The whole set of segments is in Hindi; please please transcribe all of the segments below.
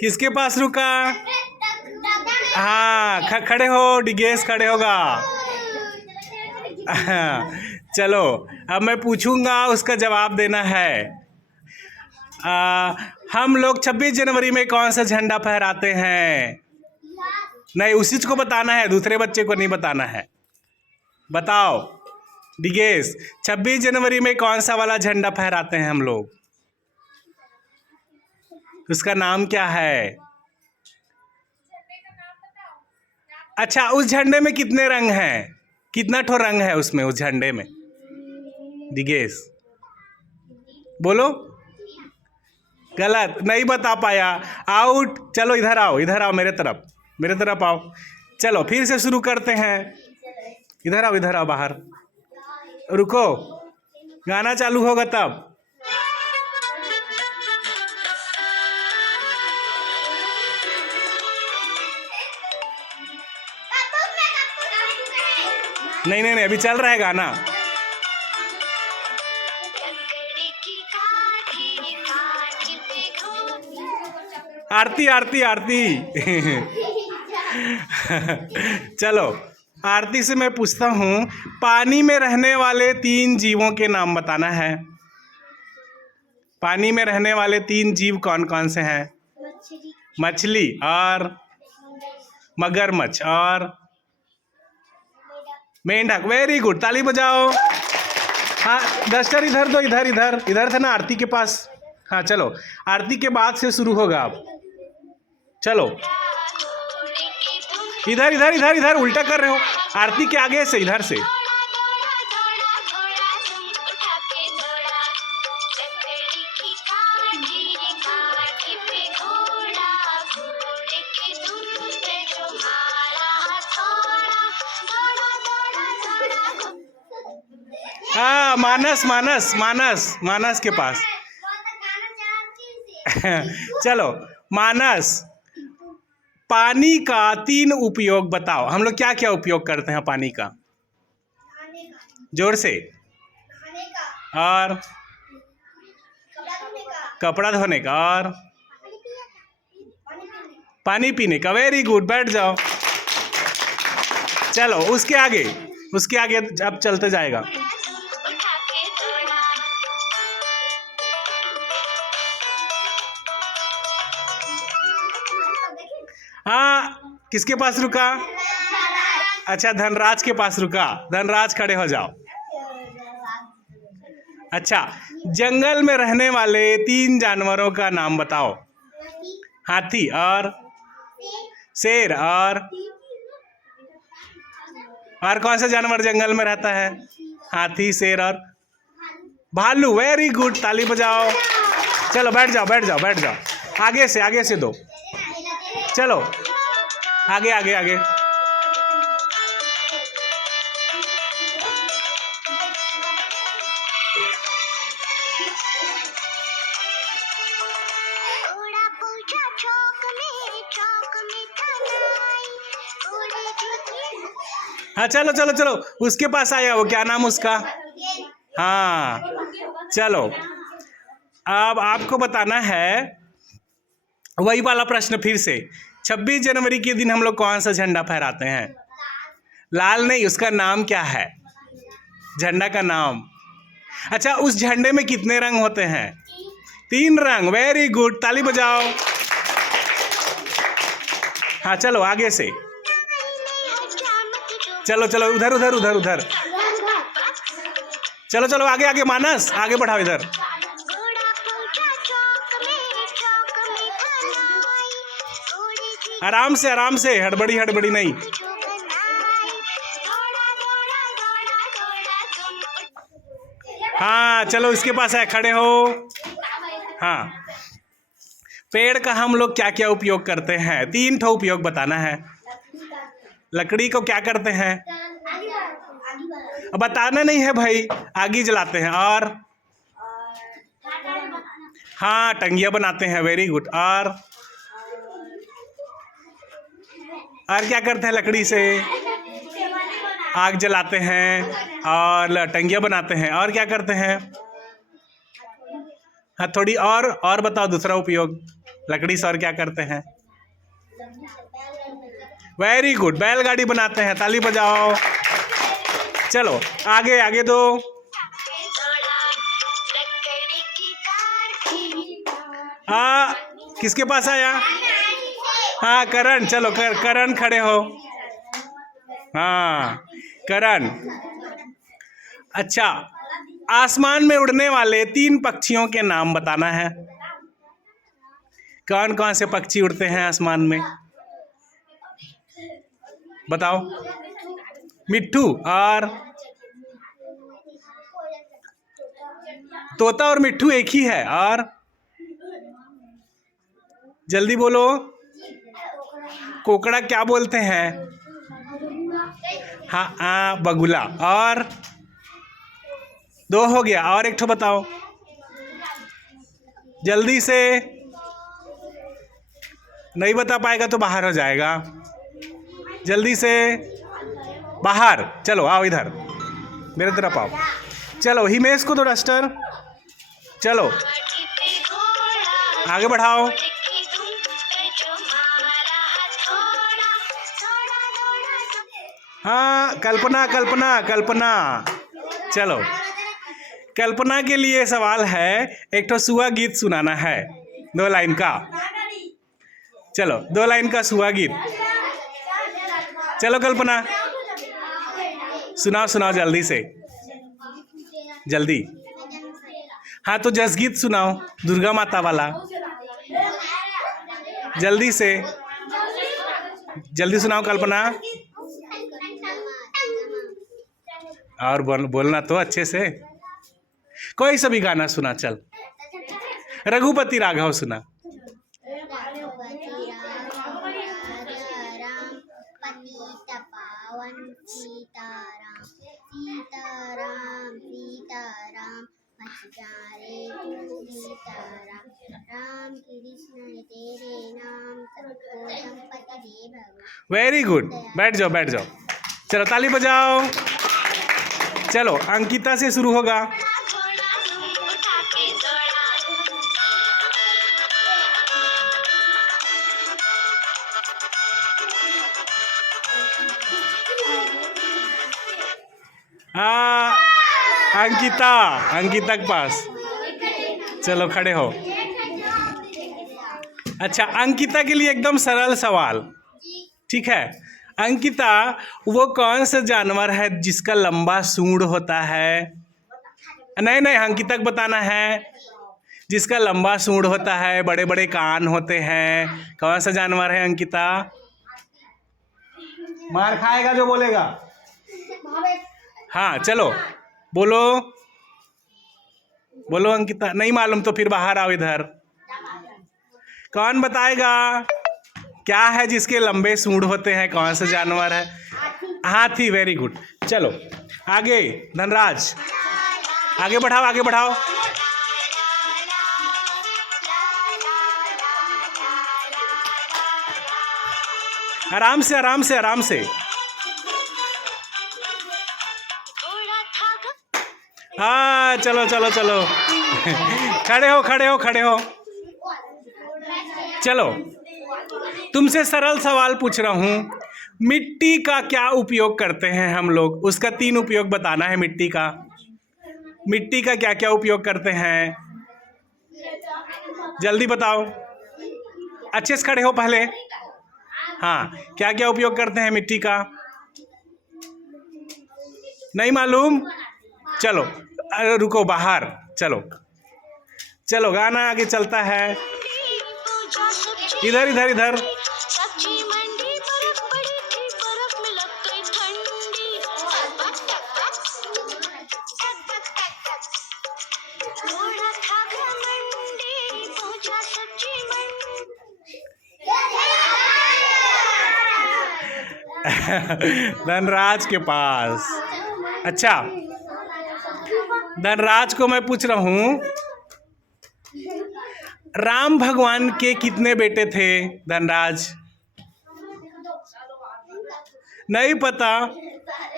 किसके पास रुका? हाँ, खड़े हो डिगेस, खड़े होगा। चलो अब मैं पूछूंगा, उसका जवाब देना है। हम लोग 26 जनवरी में कौन सा झंडा फहराते हैं? नहीं, उसी को बताना है, दूसरे बच्चे को नहीं बताना है। बताओ डिगेस, 26 जनवरी में कौन सा वाला झंडा फहराते हैं हम लोग? उसका नाम क्या है? अच्छा, उस झंडे में कितने रंग हैं? कितना ठो रंग है उसमें, उस झंडे में? दिगेश बोलो। गलत, नहीं बता पाया, आउट। चलो इधर आओ, इधर आओ, मेरे तरफ आओ। चलो फिर से शुरू करते हैं। इधर आओ बाहर। रुको, गाना चालू होगा तब। नहीं, अभी चल रहा है गाना। आरती आरती आरती। चलो आरती से मैं पूछता हूँ, पानी में रहने वाले 3 जीवों के नाम बताना है। पानी में रहने वाले 3 जीव कौन कौन से हैं? मछली और मगरमच्छ और मेंढक। वेरी गुड, ताली बजाओ। हाँ, डस्टर इधर दो, इधर था ना आरती के पास। हाँ चलो, आरती के बाद से शुरू होगा अब। चलो इधर उल्टा कर रहे हो, आरती के आगे से, इधर से। हाँ, मानस के पास। चलो मानस, पानी का 3 उपयोग बताओ। हम लोग क्या क्या उपयोग करते हैं पानी का? जोर से। और कपड़ा धोने का और पानी पीने का। वेरी गुड, बैठ जाओ। चलो उसके आगे अब चलते जाएगा। हाँ, किसके पास रुका? अच्छा, धनराज के पास रुका। धनराज खड़े हो जाओ। अच्छा, जंगल में रहने वाले 3 जानवरों का नाम बताओ। हाथी और शेर और कौन सा जानवर जंगल में रहता है? हाथी, शेर और भालू। वेरी गुड, ताली बजाओ। चलो बैठ जाओ। आगे से दो। चलो आगे। हाँ चलो, उसके पास आया, वो क्या नाम उसका? हाँ चलो, अब आपको बताना है वही वाला प्रश्न फिर से। 26 जनवरी के दिन हम लोग कौन सा झंडा फहराते हैं? लाल नहीं, उसका नाम क्या है? झंडा का नाम। अच्छा, उस झंडे में कितने रंग होते हैं? 3 रंग। वेरी गुड, ताली बजाओ। हाँ चलो आगे से। चलो उधर। चलो आगे मानस, आगे बढ़ाओ इधर। आराम से, हड़बड़ी नहीं। हाँ चलो, इसके पास है, खड़े हो। हाँ, पेड़ का हम लोग क्या क्या उपयोग करते हैं? 3 ठो उपयोग बताना है। लकड़ी को क्या करते हैं? बताना नहीं है भाई, आगी जलाते हैं। और हाँ, टंगिया बनाते हैं। Very good. और क्या करते हैं? लकड़ी से आग जलाते हैं और टंगिया बनाते हैं। और क्या करते हैं? हाँ थोड़ी और बताओ दूसरा उपयोग लकड़ी से और क्या करते हैं। वेरी गुड, बैलगाड़ी बनाते हैं, ताली बजाओ। चलो आगे आगे दो। हाँ किसके पास आया? हाँ करण, चलो करण खड़े हो। हाँ करण। अच्छा, आसमान में उड़ने वाले 3 पक्षियों के नाम बताना है। कौन कौन से पक्षी उड़ते हैं आसमान में? बताओ। मिट्ठू और तोता और मिट्ठू एक ही है। और जल्दी बोलो। कोकड़ा क्या बोलते हैं? हाँ बगुला। और 2 हो गया, और एक ठो बताओ जल्दी से। नहीं बता पाएगा तो बाहर हो जाएगा। जल्दी से बाहर। चलो आओ इधर मेरे तरफ आओ। चलो हिमेश को दो डस्टर। चलो आगे बढ़ाओ। हाँ कल्पना कल्पना कल्पना। चलो कल्पना के लिए सवाल है, एक तो सुहा गीत सुनाना है 2 लाइन का। चलो 2 लाइन का सुहा गीत। चलो कल्पना सुनाओ सुनाओ जल्दी से, जल्दी। हाँ तो जस गीत सुनाओ दुर्गा माता वाला, जल्दी से जल्दी सुनाओ कल्पना। और बोलना तो अच्छे से। कोई सा भी गाना सुना। चल रघुपति राघव सुना। वेरी गुड, बैठ जाओ बैठ जाओ। चलो ताली बजाओ। चलो अंकिता से शुरू होगा। अंकिता के पास। चलो खड़े हो। अच्छा अंकिता के लिए एकदम सरल सवाल, ठीक है। अंकिता, वो कौन सा जानवर है जिसका लंबा सूंड होता है? नहीं अंकिता को बताना है। जिसका लंबा सूंड होता है, बड़े बड़े कान होते हैं, कौन सा जानवर है अंकिता? मार खाएगा जो बोलेगा। हाँ चलो बोलो बोलो अंकिता। नहीं मालूम तो फिर बाहर आओ इधर। कौन बताएगा क्या है जिसके लंबे सूंड होते हैं? कौन सा जानवर है? हाथी। Very good. चलो आगे धनराज, आगे बढ़ाओ आगे बढ़ाओ। आराम से आराम से आराम से। हाँ चलो चलो चलो खड़े हो खड़े हो खड़े हो। चलो तुमसे सरल सवाल पूछ रहा हूँ। मिट्टी का क्या उपयोग करते हैं हम लोग? उसका 3 उपयोग बताना है मिट्टी का। मिट्टी का क्या क्या उपयोग करते हैं? जल्दी बताओ। अच्छे से खड़े हो पहले। हाँ क्या क्या उपयोग करते हैं मिट्टी का? नहीं मालूम? चलो अरे रुको बाहर। चलो चलो गाना आगे चलता है। इधर इधर इधर। धनराज के पास। अच्छा धनराज को मैं पूछ रहा हूँ, राम भगवान के कितने बेटे थे धनराज? नहीं पता?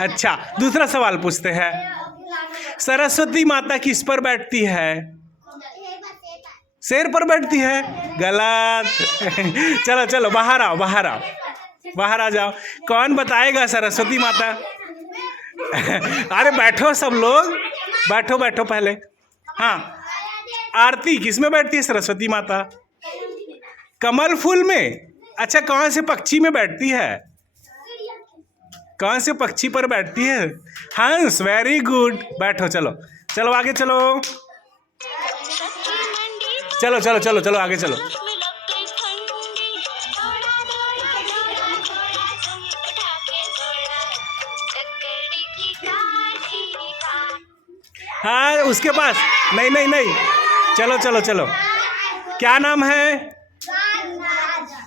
अच्छा दूसरा सवाल पूछते हैं। सरस्वती माता किस पर बैठती है? शेर पर बैठती है। गलत। चलो चलो बाहर आओ, बाहर आओ, बाहर आ जाओ। कौन बताएगा सरस्वती माता? अरे बैठो सब लोग, बैठो बैठो पहले। हाँ, आरती किस में बैठती है सरस्वती माता? कमल फूल में। अच्छा, कौन से पक्षी में बैठती है? कौन से पक्षी पर बैठती है? हंस। Very good. बैठो, चलो चलो आगे चलो, चलो चलो चलो चलो आगे चलो। हाँ, उसके पास नहीं नहीं नहीं। चलो चलो चलो, क्या नाम है?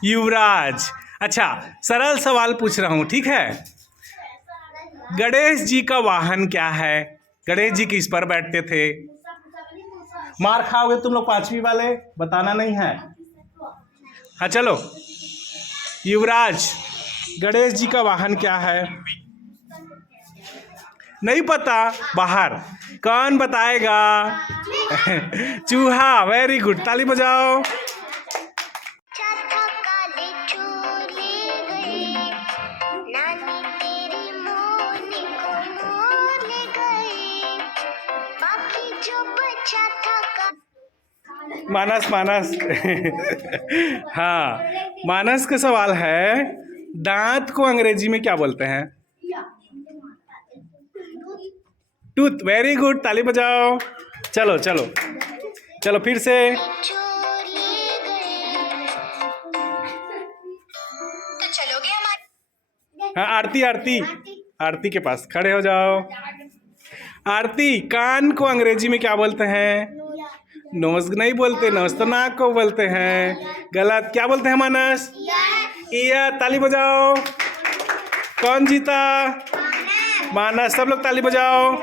युवराज। अच्छा, सरल सवाल पूछ रहा हूँ, ठीक है? गणेश जी का वाहन क्या है? गणेश जी किस पर बैठते थे? मार खाओगे तुम लोग 5वीं वाले, बताना नहीं है। हाँ चलो, युवराज, गणेश जी का वाहन क्या है? नहीं पता? बाहर। कौन बताएगा? चूहा। वेरी गुड, ताली बजाओ। मानस, मानस। हाँ, मानस का सवाल है, दांत को अंग्रेजी में क्या बोलते हैं? टूथ। वेरी गुड, ताली बजाओ। चलो चलो चलो फिर से। हाँ, आरती, आरती, आरती के पास खड़े हो जाओ। आरती, कान को अंग्रेजी में क्या बोलते हैं? नोज नहीं बोलते, नोज तो नाक को बोलते हैं। गलत। क्या बोलते हैं मानस? ईयर। ताली बजाओ। कौन जीता? मानस। सब लोग ताली बजाओ।